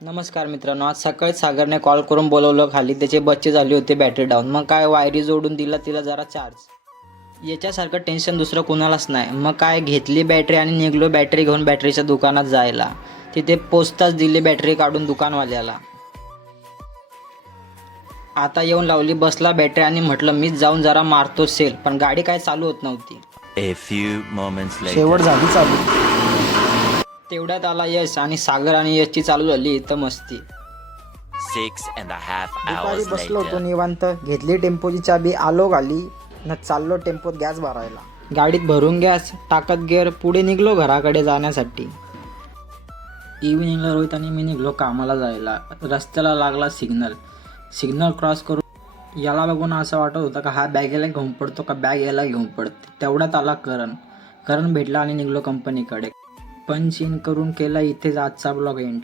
नमस्कार मित्रांनो, आज सकाळी सागरने कॉल करून बोलवलं खाली. त्याचे बच्चे झाले होते बॅटरी डाऊन. मग काय वायरी जोडून दिला तिला जरा चार्ज. याच्यासारखं टेन्शन दुसरं कोणालाच नाही. मग काय घेतली बॅटरी आणि निघलो बॅटरी घेऊन बॅटरीच्या दुकानात जायला. तिथे पोचताच दिली बॅटरी काढून दुकानवाल्याला. आता येऊन लावली बसला बॅटरी आणि म्हटलं मीच जाऊन जरा मारतो सेल, पण गाडी काय चालू होत नव्हती. A few moments later. शेवट झाली चालू. तेवढ्यात आला यश आणि सागर आणि यशची चालू झाली इथं मस्ती. 6.5 दुपारी hours बसलो होतो later. निवांत, घेतली टेम्पोची चाबी, आलो खाली न चाललो टेम्पोत गॅस भरायला. गाडीत भरून गॅस टाकत गेअर पुढे निघलो घराकडे जाण्यासाठी. इव्हिनिंगला रोहित आणि मी निघलो कामाला जायला. रस्त्याला लागला सिग्नल क्रॉस करून याला बघून असं वाटत होतं का हा बॅग यायला घेऊन पडतो का बॅग यायला घेऊन पडते. तेवढ्यात आला करण भेटला आणि निघलो कंपनीकडे. पंच इन करून केला इथेच आजचा ब्लॉग एंड.